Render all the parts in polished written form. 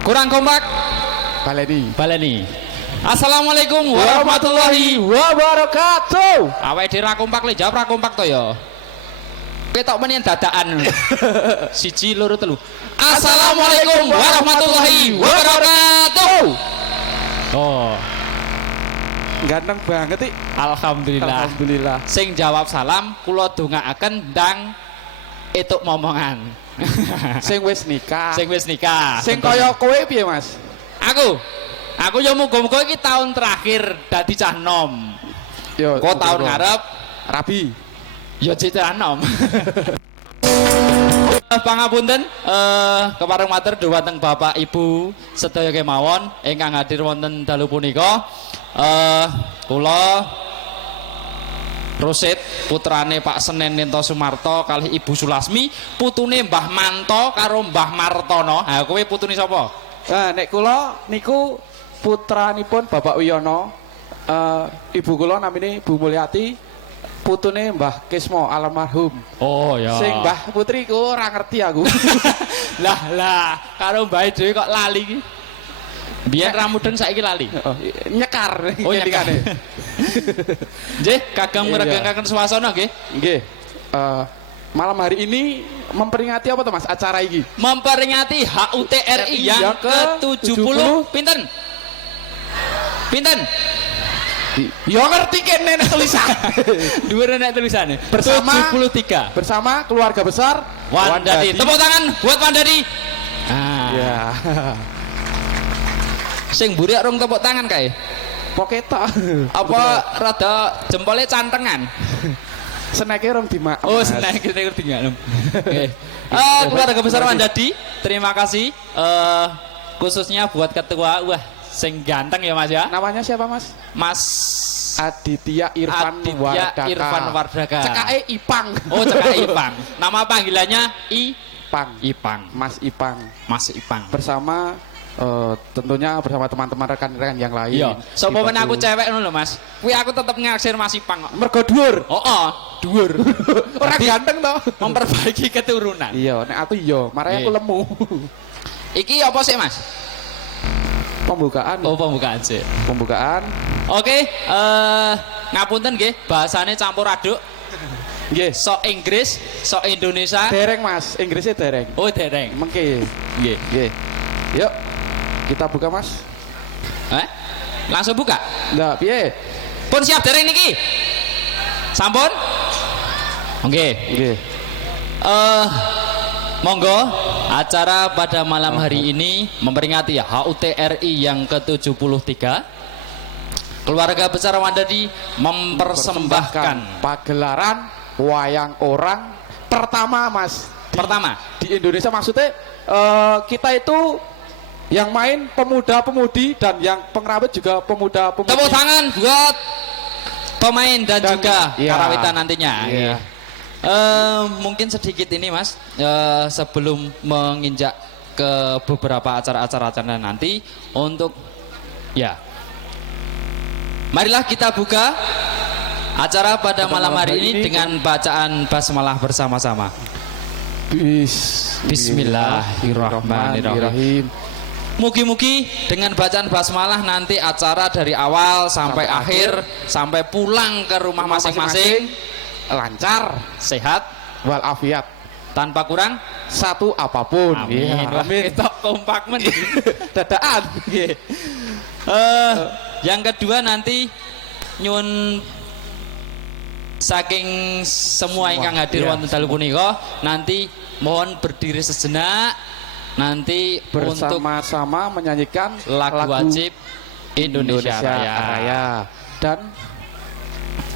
Kurang kompak. Baleni. Assalamualaikum warahmatullahi wabarakatuh. Awake dhewe ra kompak le jawab ra kompak to ya. Ketok menen dadakan. 1 2 3. Assalamualaikum warahmatullahi wabarakatuh. Oh. Ganteng banget iki. Alhamdulillah. Sing jawab salam kula dongaaken ndang etuk momongan. Sing wis nikah. Sing kaya kowe piye, Mas? Aku ya muga-muga iki tahun terakhir dadi cah nom. Yo, kok tahun ngarep rabi. Ya cah nom. Pangapunten kepareng matur dhumateng Bapak Ibu sedaya kemawon ingkang hadir wonten dalu punika. Kula Rosid putrane Pak Senen Nento Sumarto kalih Ibu Sulasmi, putune Mbah Manto karo Mbah Martono. Ha kowe putune sapa? Nek kula niku putranipun Bapak Wiyono. Ibu kula namine Bu Mulyati, putune Mbah Kismo almarhum. Oh ya. Sing Mbah Putri ku ora ngerti aku. lah karo mbah dhewe kok lali iki. Biyen ramudeng saiki lali. Nyekar ngendikane. Nggih, kagem ngregengkaken swasana nggih. Nggih. Malam hari ini memperingati apa tuh Mas acara ini? Memperingati HUT RI yang ke-70 pinten? Ya ngerti kene nek tulisan. Dhuwur nek tulisane. Bersama 73. Bersama keluarga besar Wandadi. Tepuk tangan buat Wandadi. Ya. Sing mburi rong tepuk tangan kae. Poketok. Apa rada jempolnya cantengan? Seneke rong dimakan. Oh, seneke dimakan. Oke. Keluarga besar Wandadi, terima kasih khususnya buat ketua. Wah, sing ganteng ya Mas ya. Namanya siapa Mas? Mas Aditya Irfan Wardaka. Cekake Ipang. Oh, cekake Ipang. Nama panggilannya Ipang. Mas Ipang. Bersama tentunya bersama teman-teman rekan-rekan yang lain. Iya. Sopo men aku cewek ngono lho Mas. Kuwi aku tetep ngaksir Mas Ipang kok. Mergo dhuwur. Dhuwur. Ora ganteng to. Memperbaiki keturunan. Iya, nek aku iya, makanya aku lemu. Iki apa sih Mas? Pembukaan. Oh, pembukaan sih. Pembukaan. Oke, ngapunten nggih, bahasane campur aduk. Nggih. Sok Inggris, sok Indonesia. Dereng Mas, Inggrisnya dereng. Oh, dereng. Mengke. Nggih. Yuk. Kita buka Mas. Langsung buka? Lah, piye? Pun siap dereng niki. Sampun? Nggih. Monggo acara pada malam hari ini memperingati HUT RI yang ke-73. Keluarga besar Wandadi mempersembahkan pagelaran wayang orang pertama Mas. Di Indonesia maksudnya kita itu yang main pemuda-pemudi dan yang pengerawit juga pemuda-pemudi. Tepuk tangan buat pemain dan juga karawitan nantinya. Iya. Mungkin sedikit ini Mas, sebelum menginjak ke beberapa acara-acara nanti untuk marilah kita buka acara pada malam hari ini dengan bacaan basmalah bersama-sama. Bismillahirrahmanirrahim. Mugi-mugi dengan bacaan basmalah nanti acara dari awal sampai akhir sampai pulang ke rumah masing-masing lancar, sehat, walafiat, tanpa kurang satu apapun. Amin. Itu kompak men. Dadaan. Yang kedua nanti nyun saking semua ingkang hadir wonten dalu punika nanti mohon berdiri sejenak nanti bersama-sama menyanyikan lagu wajib Indonesia Raya dan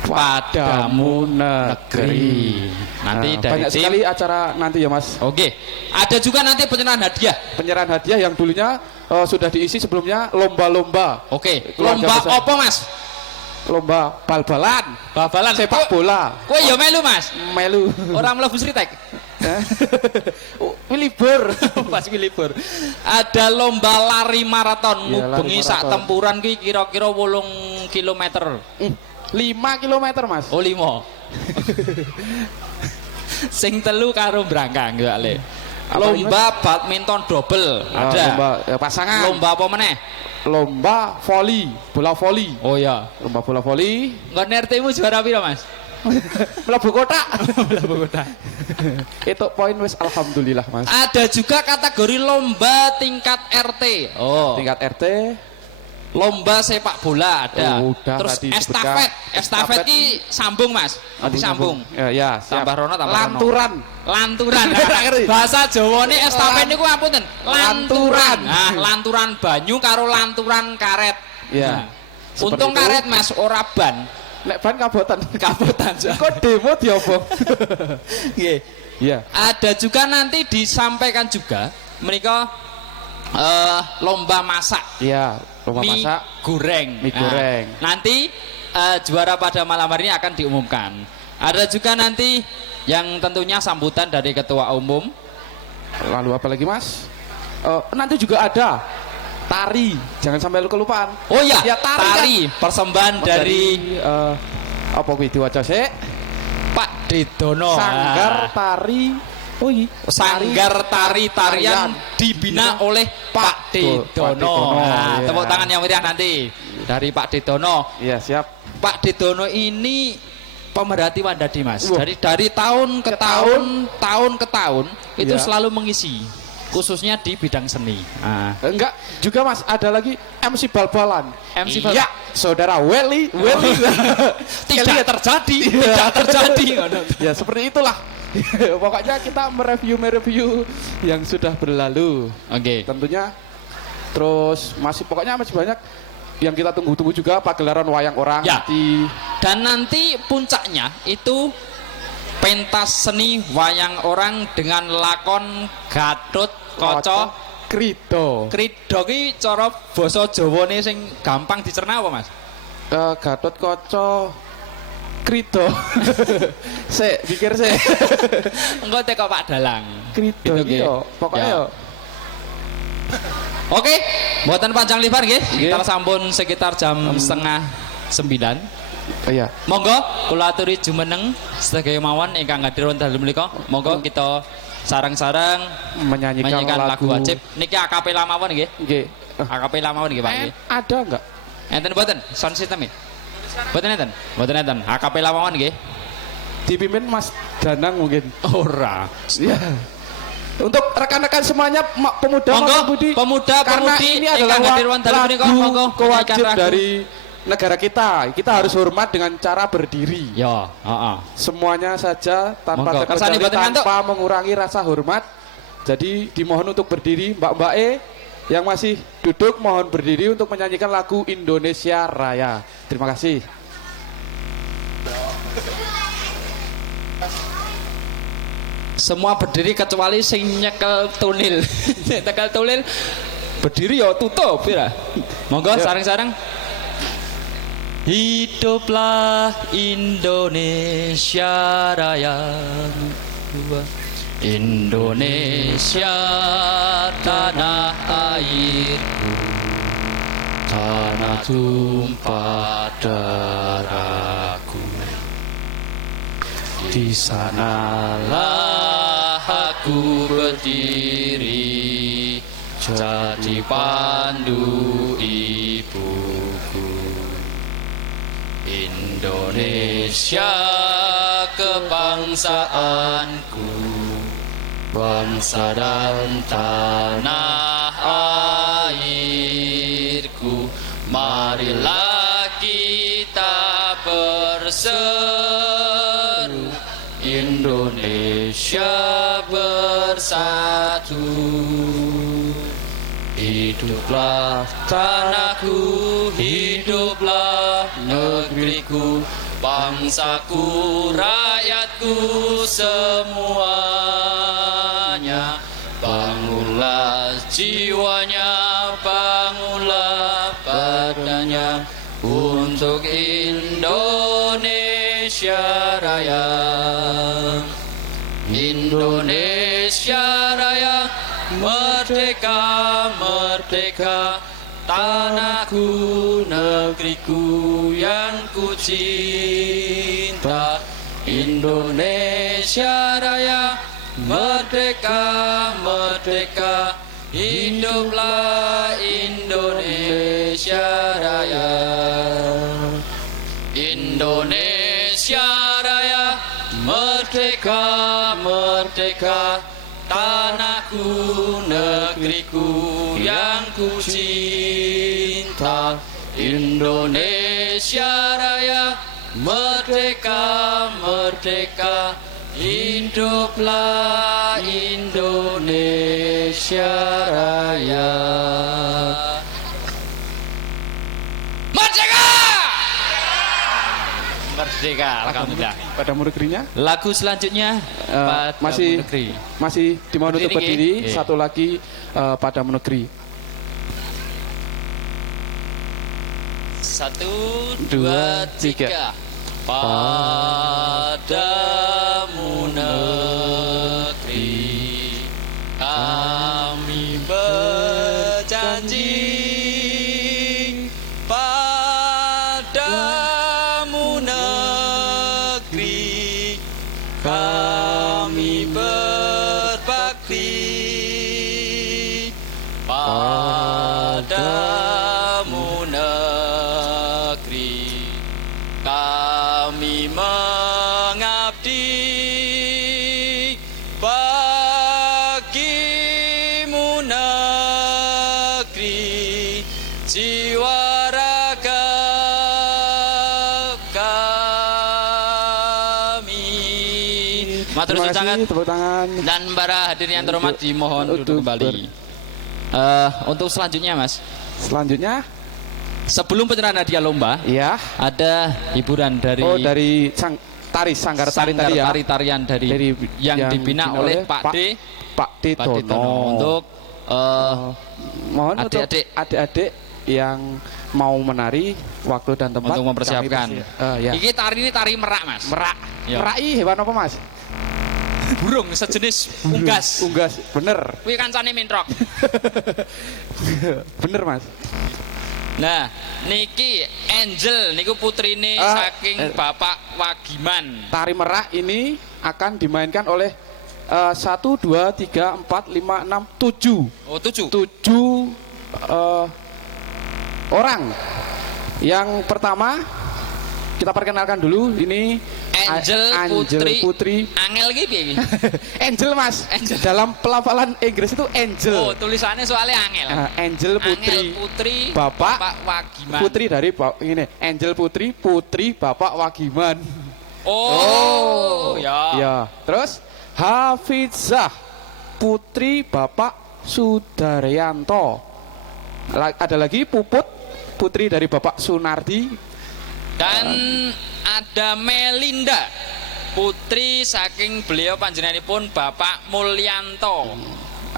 Padamu Negeri. Nanti dari banyak sekali acara nanti ya Mas. Oke. Ada juga nanti penyerahan hadiah yang dulunya sudah diisi sebelumnya lomba-lomba. Oke. Lomba apa Mas? Lomba bal-balan sepak bola. Kowe ya melu Mas? Melu. Orang mlebu Sritek. Wilibur. Pas Wilibur. Ada lomba lari maraton ngubengi sak tempuran ki kira-kira 8 km. 5 km Mas. Oh 5. Sing telu karo brangkang yo Ale. Lomba badminton double ada. Lomba pasangan. Lomba apa meneh? Lomba voli, bola voli. Oh ya. Lomba bola voli. Nggak RT-mu juara piro, Mas? Mlebu kotak. Mlebu kotak. Itu poin wis alhamdulillah, Mas. Ada juga kategori lomba tingkat RT. Oh. Tingkat RT. Lomba sepak bola ada. Oh, udah, terus tadi estafet. Estafet ki sambung, Mas. Nanti sambung. Ya, siap. Tambah rono, tambah Lanturan. Lanturan. Bahasa Jawane estafet niku apunten. Lanturan. Nah, lanturan banyu karo lanturan karet. Ya. Nah, untung itu. karet, Mas, ora ban. Nek ban kabotan. Kabotan. Kok demo diobong? Nggih. Iya. Ada juga nanti disampaikan juga menika lomba masak. Iya, lomba mie masak. goreng. Mie goreng. Nanti juara pada malam hari ini akan diumumkan. Ada juga nanti yang tentunya sambutan dari ketua umum. Lalu apa lagi, Mas? Nanti juga ada tari. Jangan sampai lu kelupaan. Oh iya, ya, tari kan? persembahan dari apa kuwi diwaca sik? Pak Dedono. Sanggar Tari. Oh iya, Sanggar Tari Tarian dibina oleh Pak Dedono. Nah, ya. tepuk tangan yang meriah nanti dari Pak Dedono. Iya, siap. Pak Dedono ini pemerhati Wandadi, Mas. Wah. Dari tahun ke tahun itu Ya. selalu mengisi, khususnya di bidang seni. Nah. Enggak, juga Mas, ada lagi MC bal-balan. MC Iya, saudara Welly. Tidak terjadi, tidak terjadi. Ya, seperti itulah. Pokoknya kita mereview yang sudah berlalu. Oke. Tentunya terus pokoknya masih banyak yang kita tunggu-tunggu juga pagelaran wayang orang Ya. di Dan nanti puncaknya itu pentas seni wayang orang dengan lakon Gatot Kaca Krida. Krida ki cara basa Jawane sing gampang dicerna apa, Mas? Gatot Kaca Krida. Sik, pikir sik. Engko teko Pak Dalang. Krida Gitu, iki nggih. yo, pokoknya Ya. yo. Oke, mboten panjang lebar nggih. Nggih. Kita sampun sekitar jam setengah 9. Iya. Monggo kula aturi jumeneng sedaya mawon ingkang hadir wonten dalem menika. Monggo kita sareng-sareng menyanyikan lagu wajib. Niki akapela mawon nggih. Nggih. Akapela mawon nggih, Pak nggih. Ada enggak? Enten mboten sound system e? Mboten enten. Mboten enten. Akapela mawon nggih. Dipimpin Mas Danang mungkin. Ora. Iya. Untuk rekan-rekan semuanya pemuda Monggo pemudi karena pemuda-pemudi ini adalah ingkang hadir wonten dalem menika monggo kewajib menyanyikan lagu. dari negara kita. Kita harus hormat dengan cara berdiri. Ya, heeh. Semuanya saja tanpa Monggo. Kersane terkecuali, mboten ngantuk. tanpa mengurangi rasa hormat. Jadi dimohon untuk berdiri, Mbak yang masih duduk mohon berdiri untuk menyanyikan lagu Indonesia Raya. Terima kasih. Semua berdiri kecuali sing nyekel tunil. Nyekel tunil berdiri ya tutup ya. Monggo Ya. sareng-sareng. Hiduplah Indonesia Raya. Indonesia tanah airku, tanah tumpah darahku. Di sanalah aku berdiri, jadi pandu ibuku. Indonesia kebangsaanku, bangsa dan tanah airku. Marilah kita berseru, Indonesia bersatu. Hiduplah tanahku, hiduplah negeriku, bangsaku, rakyatku semuanya. Bangunlah jiwanya, bangunlah badannya untuk Indonesia Raya. Indonesia Raya, merdeka, merdeka, tanahku, negeriku yang ku cinta. Indonesia Raya, merdeka, merdeka, hiduplah Indonesia Raya. Indonesia Raya, merdeka, merdeka, tanahku, negeriku yang ku cinta. Indonesia Raya, merdeka, merdeka, hiduplah Indonesia Raya. Merdeka! Merdeka, alhamdulillah. Pada negerinya Lagu selanjutnya Pada masih Negeri. masih di mau nutup berdiri. Iya. Satu lagi pada negeri. 1, 2, 2, 3. Padamu negeri kami berjanji, padamu negeri kami berbakti, padamu negeri kami mengabdi, bagimu negeri jiwa raga kami. Matur Terima nuwun sangat. kasih, tepuk tangan. Dan para hadirin yang terhormat dimohon duduk Untuk kembali. Untuk selanjutnya Mas, Selanjutnya, sebelum penyerahan hadiah lomba ya. ada hiburan dari Oh, dari sanggar tari tadi ya. tari-tarian dari yang dibina oleh Pak D. Pak D Pak D Tono Tono. untuk Mohon adik-adik. untuk adik-adik yang mau menari, waktu dan tempat untuk mempersiapkan. kami ya. Iki tari ini tari merak Mas. Merak. Ya. Merai hewan apa Mas? Burung sejenis unggas. Unggas, bener. Kuwi kancane mintrok. Bener Mas. Nah, niki Angel niku putrine saking Bapak Wagiman. Tari merak ini akan dimainkan oleh 1, 2, 3, 4, 5, 6, 7. Oh, 7. 7 orang. Yang pertama kita perkenalkan dulu, ini Angel Putri. Angel iki piye iki? Angel Mas. Angel. Dalam pelafalan Inggris itu Angel. Oh, tulisannya soalnya Angel. Angel Angel Putri. Putri Bapak Wagiman. Putri dari ini Angel Putri Bapak Wagiman. Oh, ya. Ya. Terus Hafizah Putri Bapak Sudaryanto. Ada lagi Puput Putri dari Bapak Sunardi. Dan ada Melinda putri saking beliau panjenenganipun Bapak Mulyanto.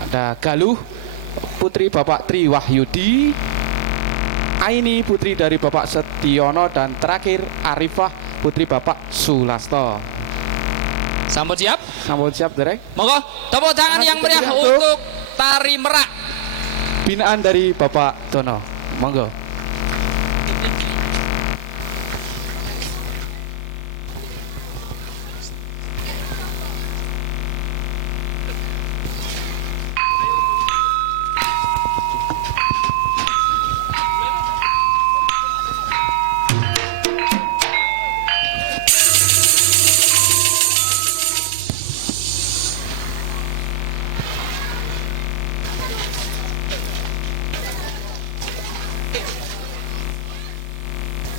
Ada Galuh Putri Bapak Tri Wahyudi. Aini Putri dari Bapak Setiono. Dan terakhir Arifah Putri Bapak Sulasto. Sampun siap? Sampun siap Derek. Monggo tepuk tangan yang meriah untuk tari merak Binaan dari Bapak Tono. Monggo.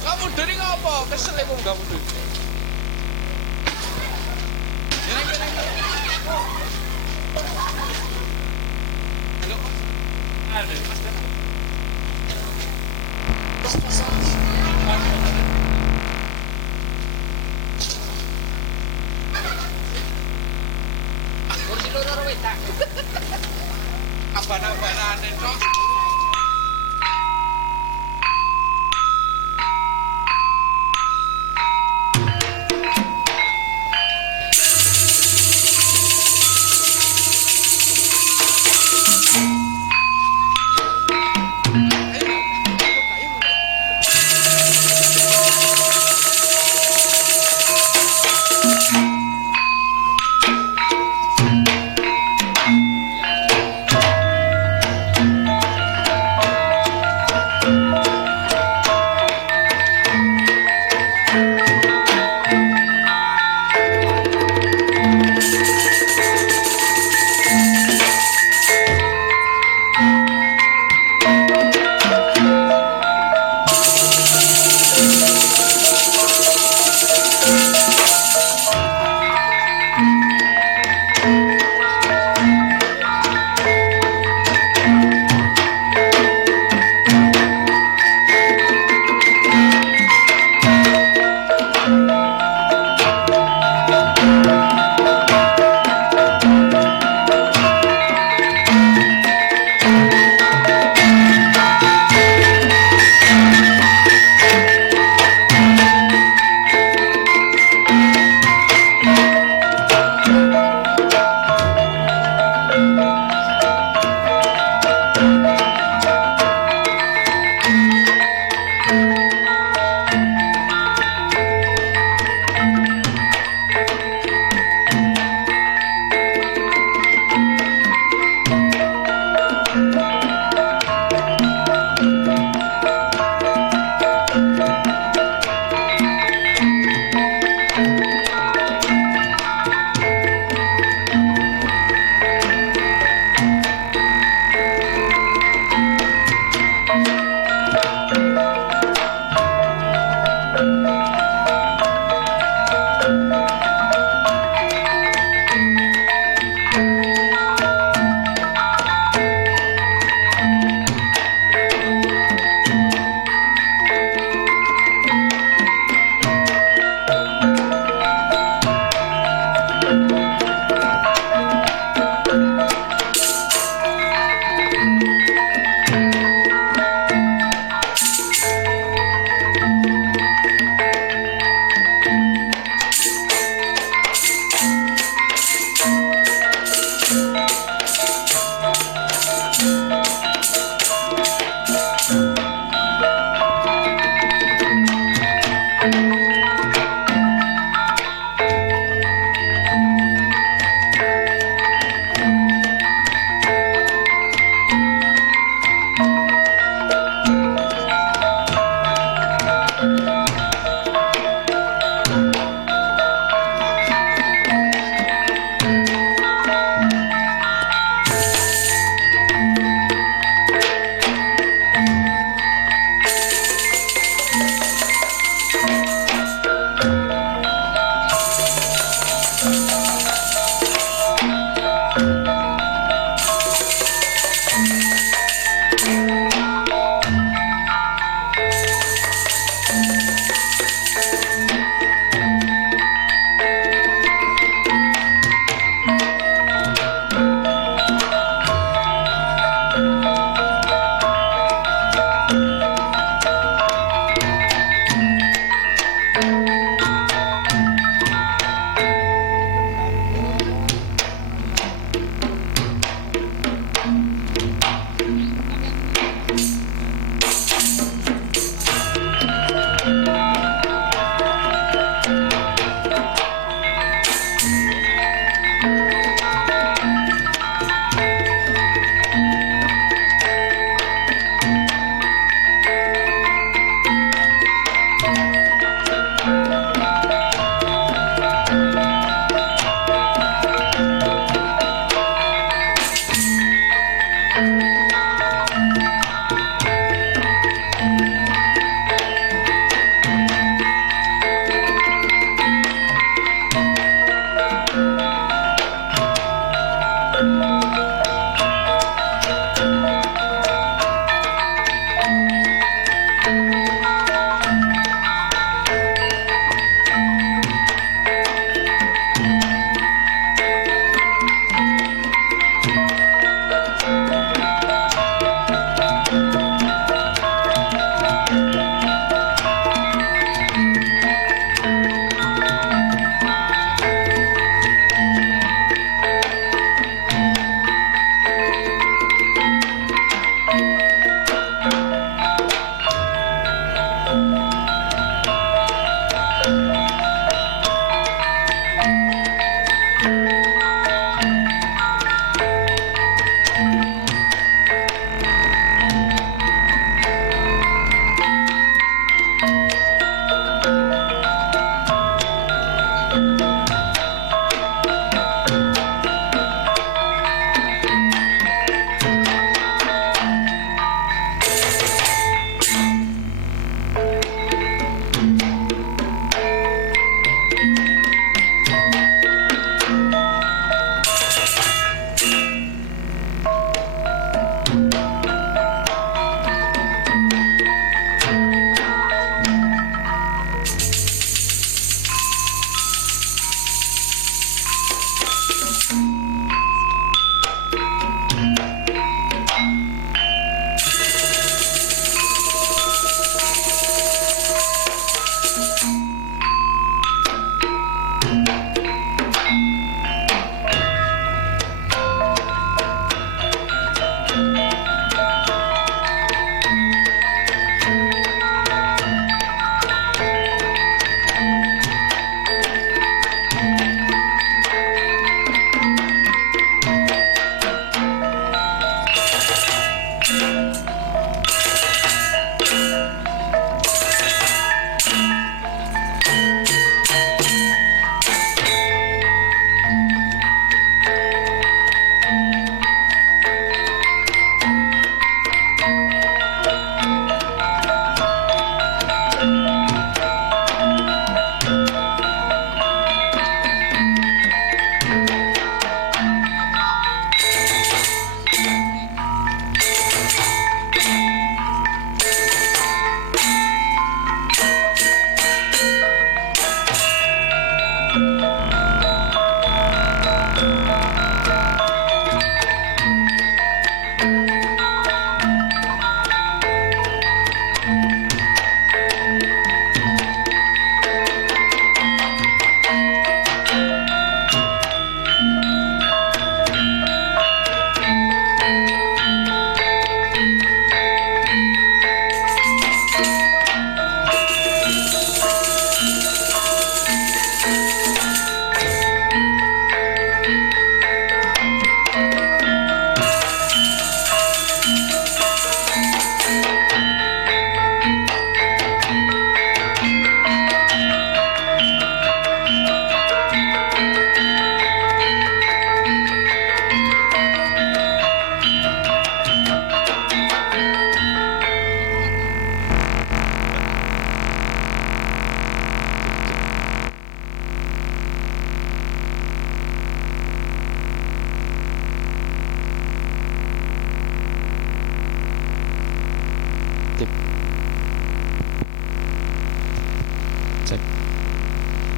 Kamu dari ngapa? Kesel aku kamu dari. Apa-apaan itu?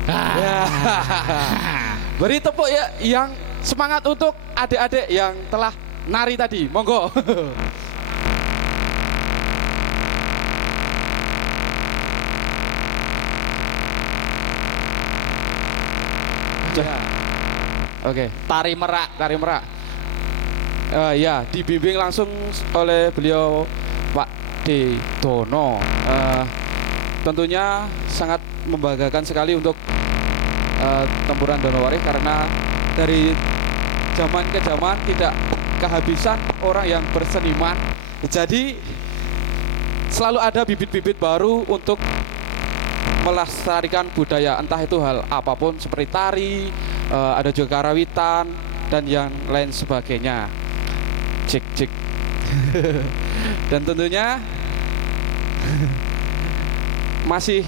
Ya. Beri tepuk ya yang semangat untuk adik-adik yang telah nari tadi. Monggo. Ya. Oke, Tari merak. tari merak. Ya, dibimbing langsung oleh beliau Pak D. Dono. Tentunya sangat membanggakan sekali untuk Tempuran Donowari karena dari zaman ke zaman tidak kehabisan orang yang berseniman. Jadi selalu ada bibit-bibit baru untuk melestarikan budaya, entah itu hal apapun seperti tari, ada juga karawitan dan yang lain sebagainya. Cik cik. Dan tentunya masih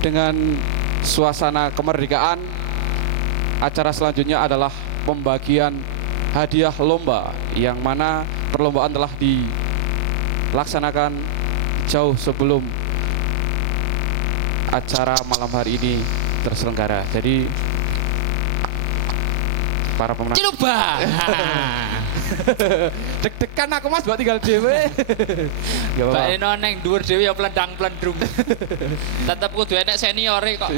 dengan suasana kemerdekaan, acara selanjutnya adalah pembagian hadiah lomba yang mana perlombaan telah dilaksanakan jauh sebelum acara malam hari ini terselenggara. Jadi para pemenang Ciluba. deg-degan aku mas buat tinggal dewe. Gak Mbak apa-apa. Eno neng dhuwur dhewe ya plendang-plendrung. Tetep kudu enek seniore kok.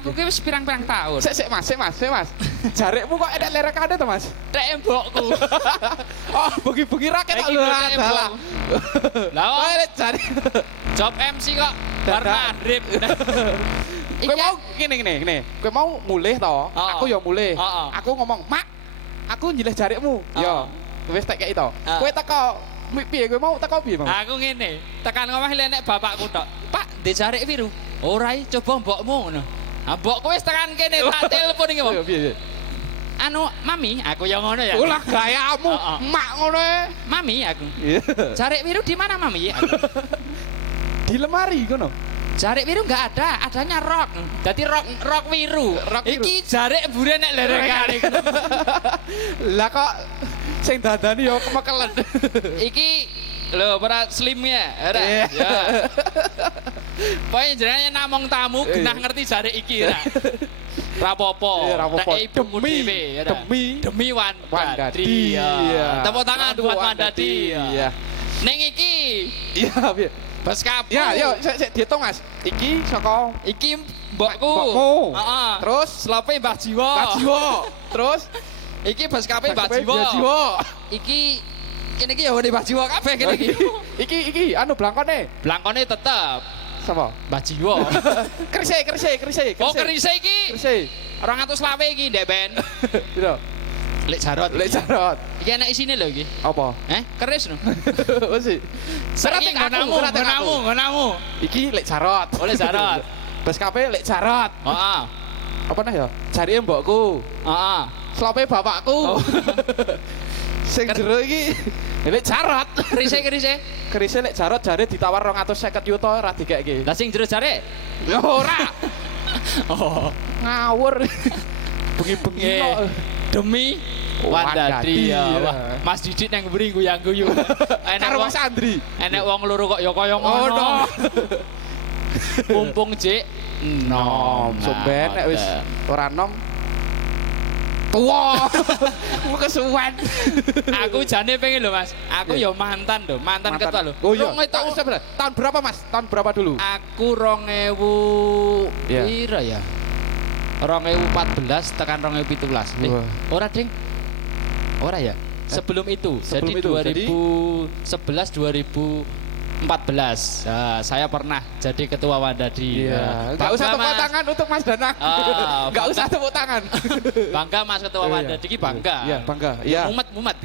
Aku ki wis pirang-pirang tahun. Sik mas. Jarekmu kok enak lerekane to mas? Tek embokku. Oh, bengi-bengi raket tak Iki lho. tek embokku. Lah Oh, wong enak jare. job MC kok bar Dadak. madrib. Kowe mau ngene. Kowe mau mulih to? Aku ya mulih. Heeh. Aku ngomong, "Mak, aku nyilih jarekmu." Ya, wis tak kei to. Heeh. Kowe teko piye kowe mau teko piye, Mang? Aku ngene, tekan ngomah lenek bapakku tok. Pak, ndek jarik biru. Ora i, coba mbokmu ngono. Ah mbokku wis tekan kene tak telepon iki, Bang. Yo piye? Anu, Mami, aku yang ngono ya. Ulah gayamu, Heeh. mak ngono e. Mami aku. Iya. Jarik biru di mana, Mami? Aku. Di lemari ngono. Jarik biru enggak ada, adanya rok. Jadi rok biru. Rok biru. Iki jarik bure nek lerekane. Lah kok sing dandani yo kemekelen. Iki lho para slim ya. Ora. Iya. Ya. Pokoke jenenge namung tamu genah ngerti jarik iki ra. Rapopo. Iya, rapopo. Tek ibumu Demi- dhewe, ya ora? demi demi Wandadi. Wandadi. Iya. Tepuk tangan Aduh, buat Wandadi. Iya. Ning iki Iya, piye? bas kapu. Ya, yo sik dihitung Mas. Iki saka Iki mbokku. Mbokmu. Heeh. Terus Slope Mbah Jiwo. Mbak Jiwo. Terus Iki bas kape Mbah Mbak Jiwo. Jiwo. Iki kene iki ya wene Mbah Jiwo kabeh kene iki. Iki anu blangkone. Blangkone tetep Sapa? Mbah Jiwo. Kerise. Oh kerise iki Kerise. 220 iki ndek ben. Piro? Lek jarot. Lek jarot. Iki enak isine lho iki. Apa? Keris no. Wes sih. Saiki ngonamu. Iki lek jarot. Oleh jarot. Bas kape lek jarot. Heeh. Apa nah ya? Jarike mbokku. Heeh. Slope bapakku. Oh. Sing jero iki lek jarot. Kerise. Kerise lek jarot jare ditawar 250 juta ora dikeki. Lah sing jero jare. Ya ora. Oh. Ngawur. Bengi-bengi Nggih. kok. Demi Wandadi, Wandadi ya. ya. Wah, Mas Didit nang mburi guyang-guyu. Karo Mas Andri. Enek wong loro kok ya kaya Oh ngono. no. Mumpung Nom, somben nek wis ora nom. Tua. Mu kesuwen. Aku jane pengen lho Mas. Aku ya mantan lho, mantan ketua lho. Oh iya. Rong itu- Tahun berapa Mas? Tahun berapa dulu? Aku 2000 Iya. pira ya? 2014 tekan 2017. Wah. Ora ding. Ora ya? Sebelum itu. Sebelum jadi itu, 2011 2014. Nah, saya pernah jadi ketua Wandadi. Iya. Nah, Enggak usah bangga, tepuk Mas. tangan untuk Mas Danang. Ah, Enggak usah tepuk tangan. Bangga Mas ketua Iya, Wandadi ki bangga. Iya, bangga. Iya. Mumet.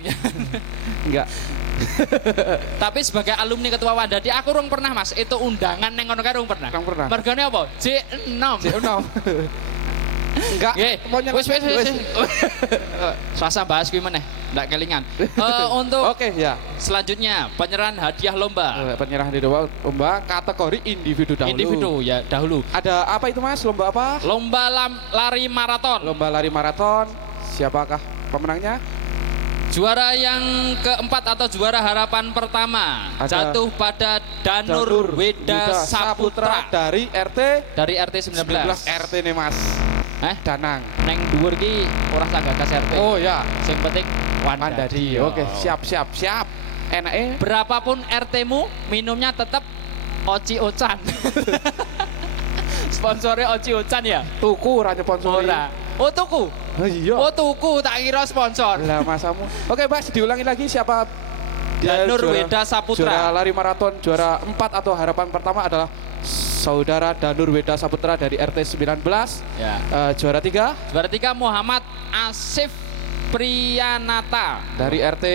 Enggak. Tapi sebagai alumni ketua Wandadi aku rung pernah Mas. Itu undangan neng ngono kae rung pernah. Rung pernah. Mergane apa? J6. Cek nom. Enggak. Nggih. Mau nyelek- Wis. Selasa bahas kuwi meneh, ndak kelingan. Untuk Oke, ya. selanjutnya penyerahan hadiah lomba. Penyerahan di lomba kategori individu dahulu. Individu ya dahulu. Ada apa itu Mas? Lomba apa? Lomba lari maraton. Lomba lari maraton. Siapakah pemenangnya? Juara yang keempat atau juara harapan pertama Ada jatuh pada Danur Weda Saputra dari RT dari RT 19. 19 RT nih Mas. Danang. Neng dhuwur ki ora sanggagas RT. Oh ya, Sing penting Wandadi. Oke, siap. Enake Berapapun RT-mu, minumnya tetap Oci Ocan. Sponsornya Oci Ocan ya? tuku ora nyponsori. Ora. Oh tuku. Oh iya. Oh tuku, tak kira sponsor. Lah masamu. Oke, Mas, diulangi lagi siapa Danur juara- Weda Saputra. Juara lari maraton juara 4 atau harapan pertama adalah Saudara Danur Weda Saputra dari RT 19. Ya. Juara 3 Juara 3 Muhammad Asif Priyanata. dari RT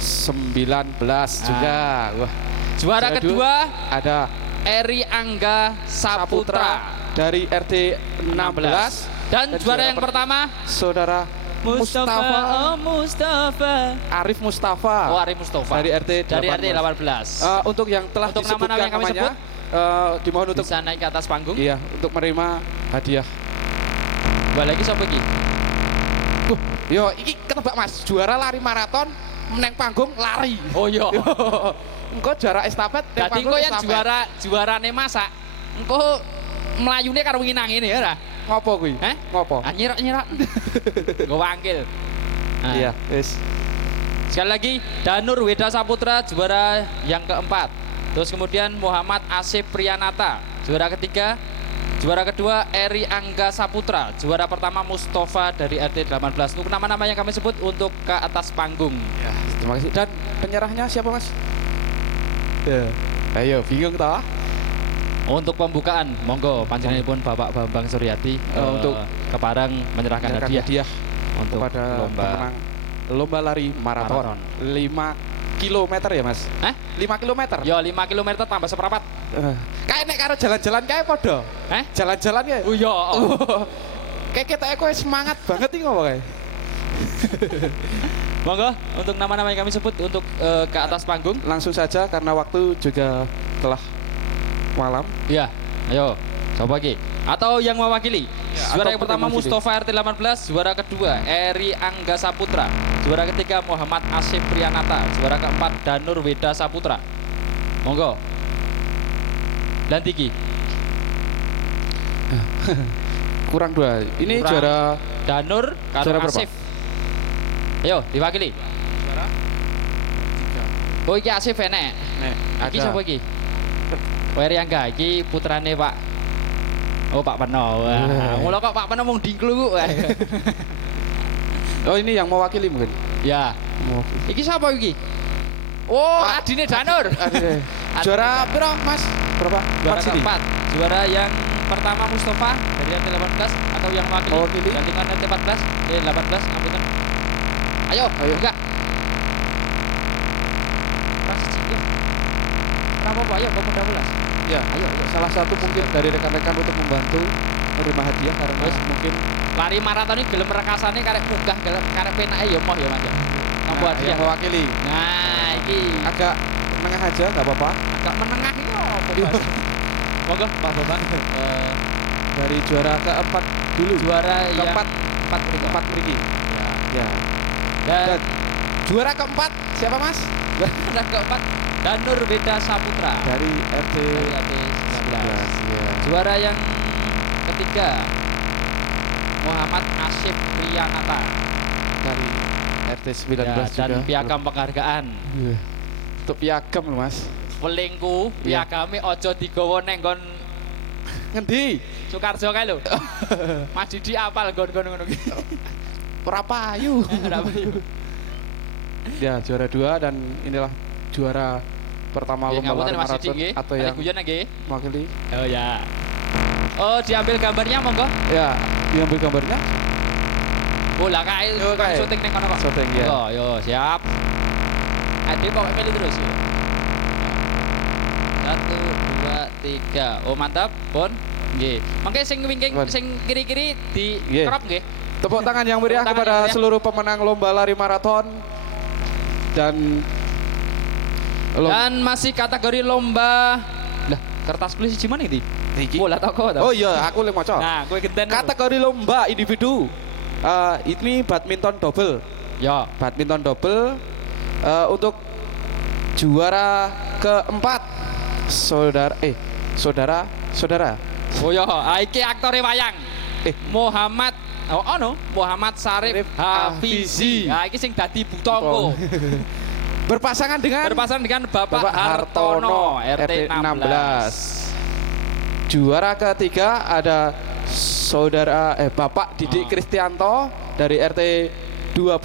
19 juga. Wah, Juara Juara kedua ada Eri Angga Saputra. Saputra dari RT 16 Dan juara yang pertama Saudara Mustafa Mustafa. Arif Mustafa Oh, Ari Mustafa. dari RT 18. Dari RT 18. Untuk yang telah Untuk disebutkan nama-nama yang kami namanya, dimohon untuk Bisa naik ke atas panggung. iya untuk menerima hadiah. Dua lagi siapa lagi? Yo, iki ketebak Mas, juara lari maraton meneng panggung lari. Oh iya. Engko juara estafet neng Jadi panggung engko yang juarane masak. Engko melayune karo winang ini ya ora? ngopo kuwi? Ngopo? Nyirak-nyirak. Gue wangkil. Nah, Iya, wis. sekali lagi Danur Weda Saputra juara yang keempat. Terus kemudian Muhammad Asif Priyanata juara ketiga. Juara kedua Eri Angga Saputra. Juara pertama Mustafa dari RT 18. Untuk nama-nama yang kami sebut untuk ke atas panggung. Ya, terima kasih. Dan penyerahnya siapa, Mas? Ya. Ayo, bingung toh? Untuk pembukaan, monggo panjenenganipun Bapak Bambang Suryadi untuk kepareng menyerahkan Menyerahkan hadiah untuk kepada lomba. pemenang lomba lari maraton. 5 kilometer ya, Mas? 5 kilometer? Yo 5 km tambah seperempat. Kayak nek karo jalan-jalan kayak podo. Jalan-jalan ya? Oh iya. Kayak kita kowe semangat banget iki ngopo kae. Monggo untuk nama-nama yang kami sebut untuk ke atas panggung. Langsung saja karena waktu juga telah malam. Ya, ayo. Coba lagi. Atau yang mewakili. Juara yang ataupun pertama yang mewakili. Mustafa RT 18, juara kedua Eri Angga Saputra, juara ketiga Muhammad Asif Priyanata, juara keempat Danur Weda Saputra. Monggo. Dan Tiki. Kurang 2. Ini Kurang. juara Danur karo Juara berapa? Asif. Ayo, diwakili. Oh iki Asif enek. Iki sapa iki? Eri Angga iki putrane Pak. Oh Pak Peno. Wah, mula kok Pak Peno mung dingklu. Oh, ini yang mewakili mungkin. Ya. Mewakili. Iki sapa iki? Oh, adine Danur. Aduh. Juara piro, Mas? Berapa? Juara Empat sini? keempat. Juara yang pertama Mustafa dari RT 18 atau yang mewakili Mewakili. gantungan RT 14, 18, ngapunten. Ayo, buka. Ras cilik. Berapa Pak? Ayo, kamu 12. Ya, Ayo. salah satu mungkin dari rekan-rekan untuk membantu menerima hadiah karena Wes. mungkin Lari maraton ini gelem rekasane karek munggah, karek penake ya moh ya Mas. Nampa hadiah. yang mewakili Nah, iki agak menengah aja nggak apa-apa agak menengah iki apa Mas? Monggo Pak Bambang. dari juara keempat dulu Juara yang keempat keempat mriki ya dan dan juara keempat siapa Mas? juara keempat Danur Weda Saputra Dari RT dari RT 19. 11 ya. Juara yang ketiga Muhammad Asif Priyanata Dari RT 19 ya, dan juga. piagam penghargaan. Iya. Untuk piagam loh Mas. Pelingku Iya. piagame ojo digawa neng nggon Ngendi? Sukarjo kae lho. Mas Didi apal nggon-nggon ngono ki. Ora payu. Ora payu. Ya, juara 2 dan inilah juara pertama Nggih, lomba ngapunten lari Mas Didi maraton nggih. atau Ada yang guyon nggih. mewakili. Oh ya. Oh, diambil gambarnya monggo. Ya, diambil gambarnya. Oh lah kae Yo, kae. syuting ning kono kok. Syuting, ya. Monggo, yo siap. Ade pokoknya milih terus ya. 1, 2, 3. Oh mantap, pun. Nggih. Mangke sing wingking Pun. sing kiri-kiri di Nggih. crop nggih. Tepuk tangan yang meriah Tepuk tangan kepada yang meriah. seluruh pemenang lomba lari maraton dan Dan masih kategori lomba. Lah, kertas tulis siji mana iki? Iki. Bola toko ta? Oh iya, aku lagi maca. Nah, kowe genten. Kategori lomba individu. Ini badminton double Ya. badminton double. Untuk juara keempat saudara Oh ya, iki aktore wayang. Muhammad Muhammad Sarif Sarif Hafizi. Hafizi. Nah, iki sing dadi butongko. berpasangan dengan Bapak Hartono RT 16. Juara ketiga ada Bapak Didik Kristianto dari RT 20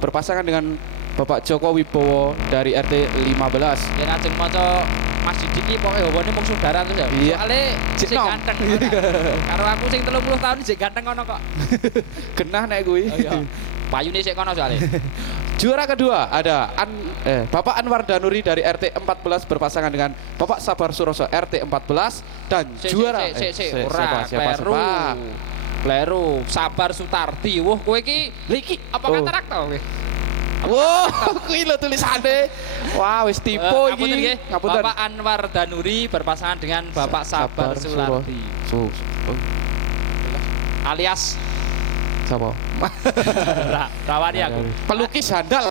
berpasangan dengan Bapak Joko Wibowo dari RT 15. Yen ajeng maca Mas Didik iki pokoke hawane mung saudara terus ya. Iya. Soale sing Cik nom. ganteng. Karo aku sing 30 tahun sing ganteng kono kok. Genah nek kuwi. Oh iya. Payune sik kono soalé. Juara kedua ada Bapak Anwar Danuri dari RT 14 berpasangan dengan Bapak Sabar Suroso RT 14 dan juara ora kleru. Kleru, Sabar Sutardi. Wah, kowe iki iki apa Oh. katarak to kowe? wow kuwi lho tulisane. Wah wis tipu Ngapunten iki. nggih. Bapak Anwar Danuri berpasangan dengan Bapak Sabar Sulardi. Alias Siapa? rawani aku. Pelukis handal.